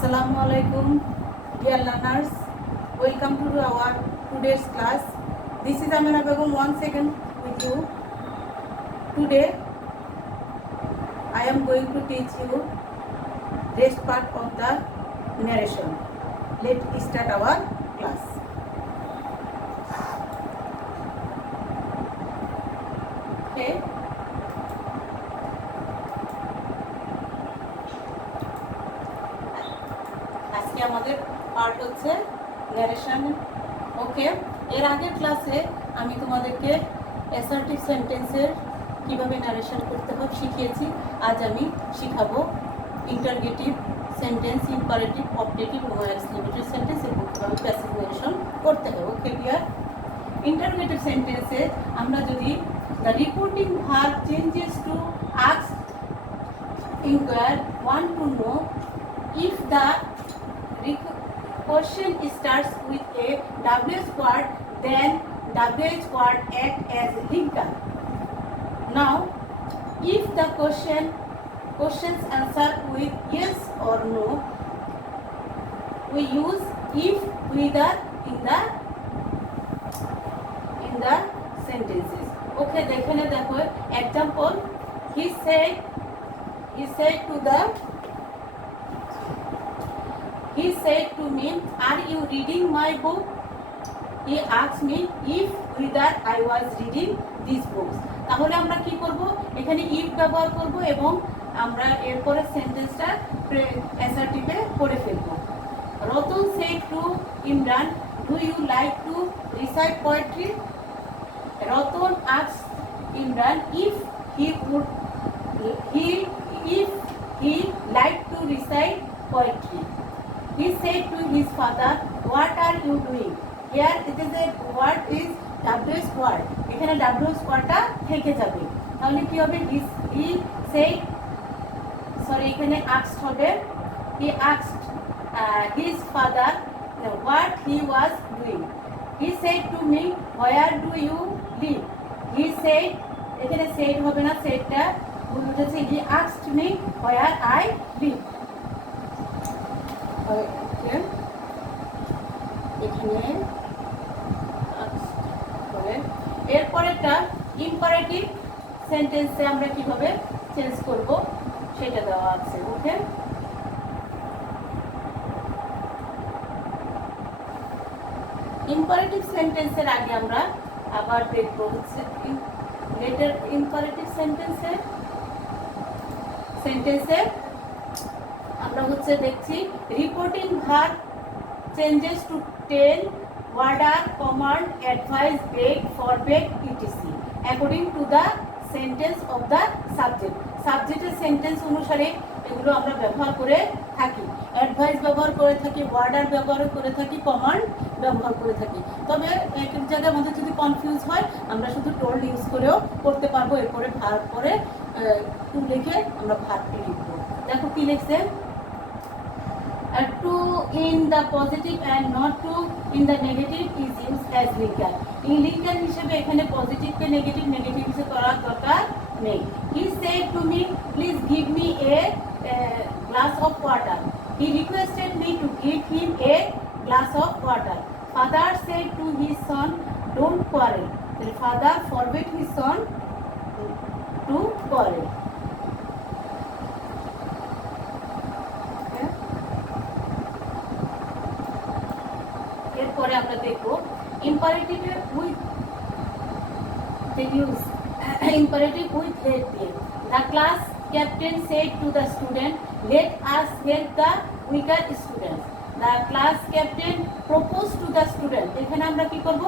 Assalamualaikum, dear learners. Welcome to our today's class. This is Amina Begum once again with you. Today, I am going to teach you rest part of the narration. Let's start our class. Okay. আজকে আমাদের part হচ্ছে narration. ওকে, এর আগের ক্লাসে আমি তোমাদেরকে assertive সেন্টেন্সের কিভাবে ন্যারেশন করতে হয় শিখিয়েছি। আজ আমি শিখাবো ইন্টারগেটিভ সেন্টেন্স, ইম্পারেটিভ, অবজেক্টিভ এবং এক্সক্লেমেটরি সেন্টেন্স এবং কিভাবে প্যাসিভ ন্যারেশন করতে হয়। Okay clear? ইন্টারগেটিভ সেন্টেন্সে আমরা যদি the reporting verb changes to ask, inquire, want to know, if the question starts with a WH word, then WH word act as linker. Now, if the questions answer with yes or no, we use if whether in the sentences. Okay, এখানে দেখো example. He said to me, are you reading my book? He asked me if whether I was reading these books. তাহলে আমরা কি করব? এখানে if ব্যবহার করব এবং আমরা এরপরে সেন্টেন্সটা অ্যাসার্টিভে করে ফেলব। Ratan said to Imran, do you like to recite poetry? Ratan asked Imran if he liked to recite poetry. He said to his father, what are you doing? Here it is a word is WH word. এখানে WH wordটা থেকে যাবে। তাহলে কি হবে? He said, এখানে asked হবে। He asked his father what he was doing. He said to me, where do you live? He said, এখানে said হবে না, saidটা ভুল হচ্ছে। He asked me where I live. এখানে এরপরেরটা ইম্পারেটিভ সেন্টেন্সে আমরা কিভাবে চেঞ্জ করব সেটা দেওয়া আছে। ওকে, ইম্পারেটিভ সেন্টেন্সের আগে আমরা আবার দেখব হচ্ছে লেটার ইম্পারেটিভ সেন্টেন্সে আমরা হচ্ছে দেখছি reporting verb changes to tell, order, command, advise, beg, forbid, etc according to the sentence of the subject. সাবজেক্টের সেন্টেন্স অনুসারে এগুলো আমরা ব্যবহার করে থাকি। অ্যাডভাইস ব্যবহার করে থাকি, অর্ডার ব্যবহার করে থাকি, কমান্ড ব্যবহার করে থাকি। তবে এক এক জায়গায় আমাদের যদি কনফিউজ হয় আমরা শুধু টোল্ড ইউজ করেও করতে পারবো। এরপরে ভার্ব পরে টু লিখে আমরা ভার্বটি লিখবো। দেখো কি লিখছে, to in the positive and not to in the negative is used as linker. in linker হিসেবে এখানে পজিটিভ কে নেগেটিভ হিসেবে করার দরকার নেই। He said to me, please give me a glass of water. He requested me to give him a glass of water. Father said to his son, don't quarrel. The father forbade his son to quarrel. এরপরে আমরা দেখব ইম্পারেটিভে with imperative with let দিয়ে। The class captain said to the student, let us help the weaker students. The class captain propose to the student. এখানে আমরা কি করব?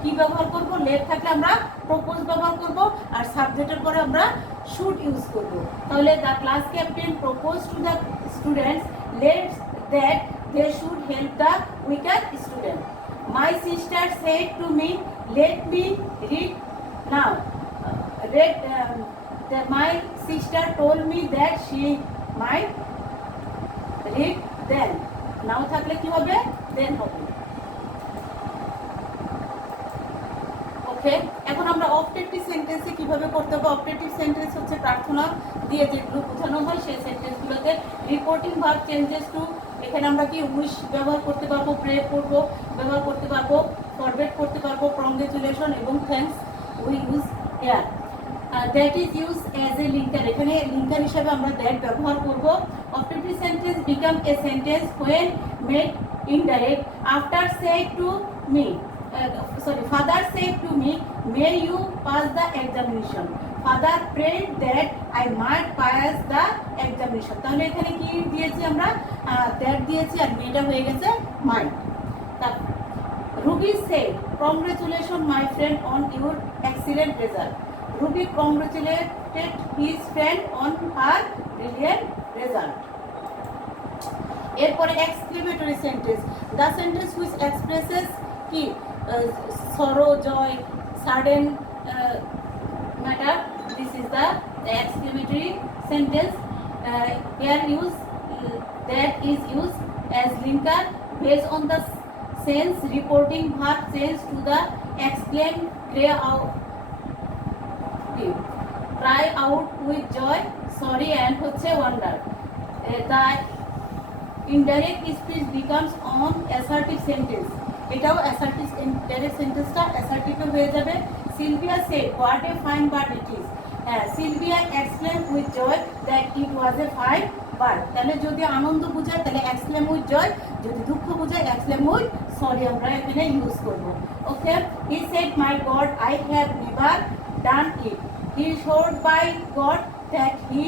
কি ব্যবহার করব? লেট থাকলে আমরা প্রপোজ ব্যবহার করব আর সাবজেক্টের পরে আমরা শুড ইউজ করব। তাহলে the class captain propose to the students let's that they should help the weaker student. My sister said to me, let me read now. My sister told me that she might read then. Now থাকলে কি হবে? Then হবে। ওকে, এখন এখন আমরা objective সেন্টেন্সে কিভাবে করতে হবে। অবজেক্টিভ সেন্টেন্স হচ্ছে প্রার্থনা দিয়ে যেগুলো বোঝানো হয় সেই সেন্টেন্সগুলোতে রিপোর্টিং ভার্ব চেঞ্জেস টু, এখানে আমরা কি উইশ ব্যবহার করতে পারবো, প্রে করবো ব্যবহার করতে পারবো, ফরওয়ার্ড করতে পারবো, কংগ্রেচুলেশন এবং thanks we use here. That is use as a linker, এখানে লিঙ্কার হিসাবে আমরা দ্যাট ব্যবহার করব। Objective sentence become a sentence when made indirect after said to me, father said to me, may you pass the examination. Father prayed that I might pass the examination. তাহলে এখানে কি দিয়েছি আমরা, that দিয়েছি আর মেয়েটা হয়ে গেছে might। Ruby said, congratulations my friend on your excellent result. Ruby congratulated his friend on her brilliant result. এরপরে exclamatory sentence, the sentence which expresses কি sorrow, joy, sudden matter. This is the exclamatory sentence. Here use that is used as linker based on the sense reporting verb change to the exclaim, cry out with joy, sorry and হচ্ছে wonder. The indirect speech becomes on assertive sentence, এটাও assertive indirect সেন্টেন্সটা assertive হয়ে যাবে। Sylvia said what a fine bird it is, Sylvia exclaim with joy that it was a fine bird. তাহলে যদি আনন্দ বোঝায় তাহলে exclaim with জয়, যদি দুঃখ বোঝায় এক্সক্লেম উইথ সরি আমরা এখানে ইউজ করব। Okay, he said my God I have never done it, he showed by God that he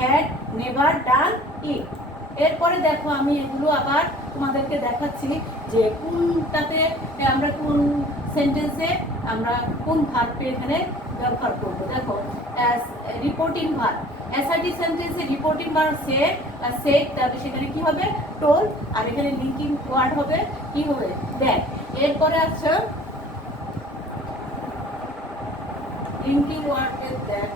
had never done it. এরপরে দেখো আমি এগুলো আবার তোমাদেরকে দেখাচ্ছি যে কোনটাতে আমরা কোন সেন্টেন্সে আমরা কোন ভার্বটা এখানে ব্যবহার করব। দেখো রিপোর্টিং ভার্ব, অ্যাসার্টিভ সেন্টেন্সে রিপোর্টিং ভার্ব সেড, তাহলে সেখানে কি হবে টোল, আর এখানে লিঙ্কিং ওয়ার্ড হবে কি হবে দ্যাট। এরপরে আছে লিঙ্কিং ওয়ার্ড ইজ দ্যাট।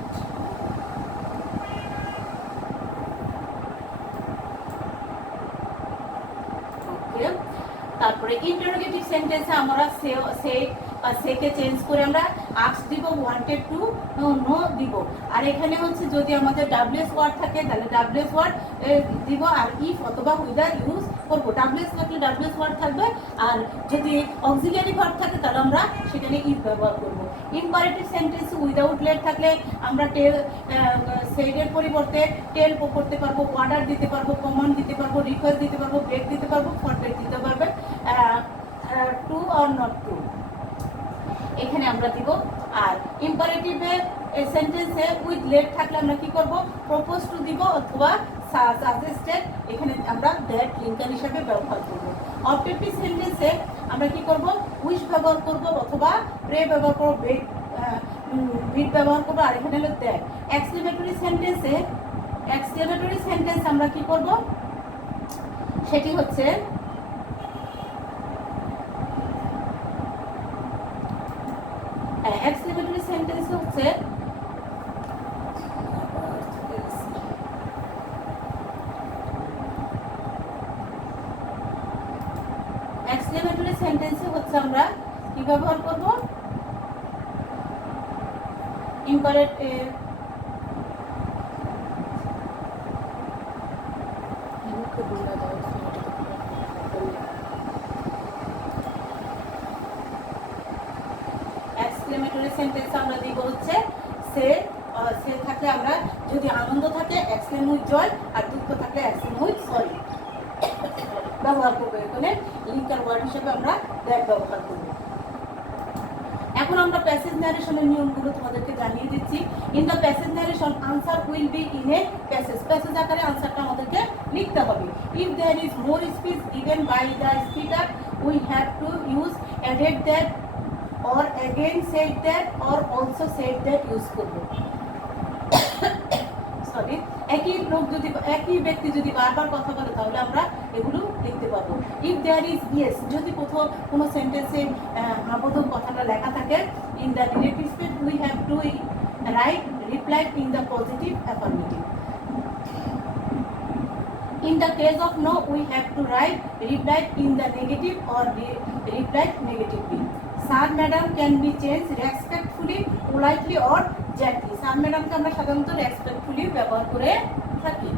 তারপরে ইন্টারোগেটিভ সেন্টেন্সে আমরা সে বা সেকে চেঞ্জ করে আমরা আস্ক দিব, ওয়ান্টেড টু নো দিব। আর এখানে হচ্ছে যদি আমাদের ডাব্লিউএস ওয়ার্ড থাকে তাহলে ডাব্লিউএস ওয়ার্ড দিব, আর ইফ অথবা হুইদার ইউজ করবো। ডাব্লিউএস থাকলে ডাব্লিউএস ওয়ার্ড থাকবে, আর যদি অক্সিলিয়ারি ভার্ব থাকে তাহলে আমরা সেখানে ইফ ব্যবহার করবো। ইম্পারেটিভ সেন্টেন্স উইদাউট লেট থাকলে আমরা টেল সেডের পরিবর্তে টেল করতে পারবো, অর্ডার দিতে পারবো, কমান্ড দিতে পারবো, রিকোয়েস্ট দিতে পারবো, ব্রেক দিতে পারবো, ফরওয়ার্ড দিতে পারবে। টু অর নট টু এখানে আমরা দিব। আর ইম্পারেটিভে সেন্টেন্সে উইথ লেট থাকলে আমরা কি করব, প্রপোজ টু দিব অথবা সাজেস্টেড, এখানে আমরা দ্যাট লিঙ্কার হিসাবে ব্যবহার করব। অবজেক্টিভ সেন্টেন্সে আমরা কি করব, উইশ ব্যবহার করব অথবা প্রে ব্যবহার করব, বিট ব্যবহার করব, আর এখানে হলো দ্যাট। এক্সক্লেমেটরি সেন্টেন্স আমরা কি করব, সেটি হচ্ছে এক্সক্লেমেটরি সেন্টেন্স হচ্ছে আমরা কি ব্যবহার করব, ইম্পারেটিভ এক্সক্লেমেটরি সেন্টেন্স আমরা দিব হচ্ছে সে থাকলে আমরা যদি আনন্দ থাকে এক্সক্লেম উইথ জয়, আর দুঃখ থাকলে এক্সক্লেম উইথ সরি ব্যবহার করবো। এখানে লিঙ্কার ওয়ার্ড হিসেবে আমরা দ্যাট ব্যবহার করব। এখন আমরা প্যাসেজ ন্যারেশনের নিয়মগুলো তোমাদেরকে জানিয়ে দিচ্ছি। In the passage narration answer will be in a passage আকারে আনসারটা আমাদেরকে লিখতে হবে। If there is more speech given by the speaker we have to use added that or again said that or also said that use করব। Sorry, একই ব্যক্তি যদি বারবার কথা বলে তাহলে আমরা এগুলো লিখতে পারবো। ইফ দেয়ার ইজ ইয়েস, যদি কোনো সেন্টেন্সে প্রথম কথাটা লেখা থাকে in the directive speech we have two right reply in the positive affirmative. In the case of no, we have to write reply in the negative or reply negatively. Sir madam can be change respectfully, politely or জ্যাকলি। Sir ম্যাডামকে আমরা সাধারণত respectfully ব্যবহার করে থাকি।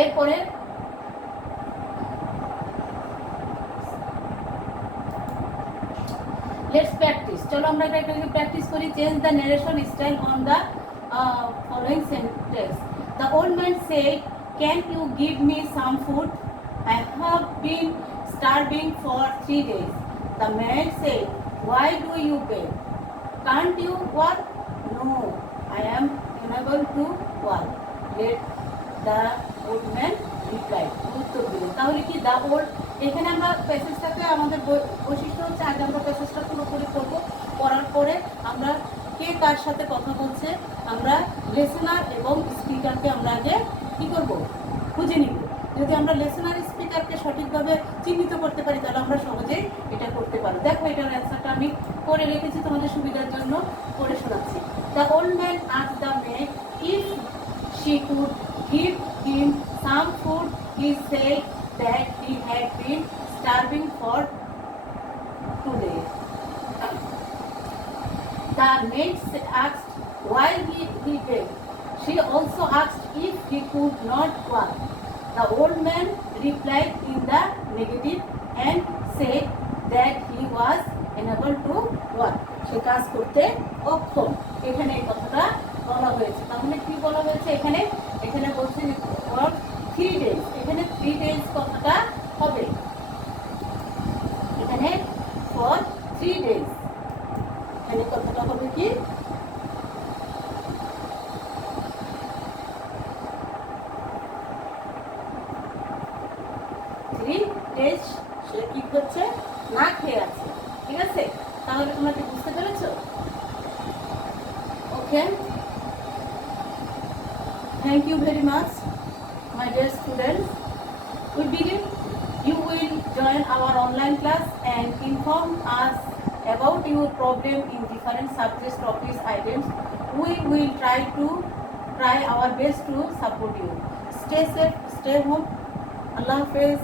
এরপরে let's practice, চলো আমরা এটা প্র্যাকটিস করি। Change the narration style on the following sentence. The old man said, can you give me some food? I have been starving for 3 days. The man said, why do you beg? Can't you work? No, I am unable to work. Let the old man replied. উত্তর দিলেন। তাহলে কি দা old, এখানে আমরা প্যাসেজটাকে আমাদের বৈশিষ্ট্য হচ্ছে আগে আমরা প্যাসেজটা পুরোপুরি করবো, করার পরে আমরা কে কার সাথে কথা বলছে আমরা লিসেনার এবং স্পিকারকে আমরা আগে কি করব, খুঁজে নিব। যদি আমরা লিসেনার স্পিকারকে সঠিকভাবে চিহ্নিত করতে পারি তাহলে আমরা সহজেই এটা করতে পারি। দেখো এটার অ্যান্সারটা আমি করে রেখেছি তোমাদের সুবিধার জন্য, পড়ে শোনাচ্ছি। The old man asked the made if she could give him some food. He said that he had been starving for 2 days. The maid asked why he begged. She also asked if he could not work. The old man replied in the negative and said that he was unable to work. সে কাজ করতে অক্ষম, এখানে এই কথাটা বলা হয়েছে। তাহলে কি বলা হয়েছে এখানে, এখানে বলছে ফর 3 days, এখানে 3 days কথাটা হবে, এখানে ফর 3 days, এখানে কথাটা হবে কি 3 days সে কি করছে, না খেয়ে আছে। ঠিক আছে, তাহলে তোমরা কি বুঝতে পেরেছো? Okay, thank you very much my dear students. We begin. You will join our online class and inform us about your problem in different subject topics items. We will try our best to support you. Stay safe, stay home. Allah Hafiz.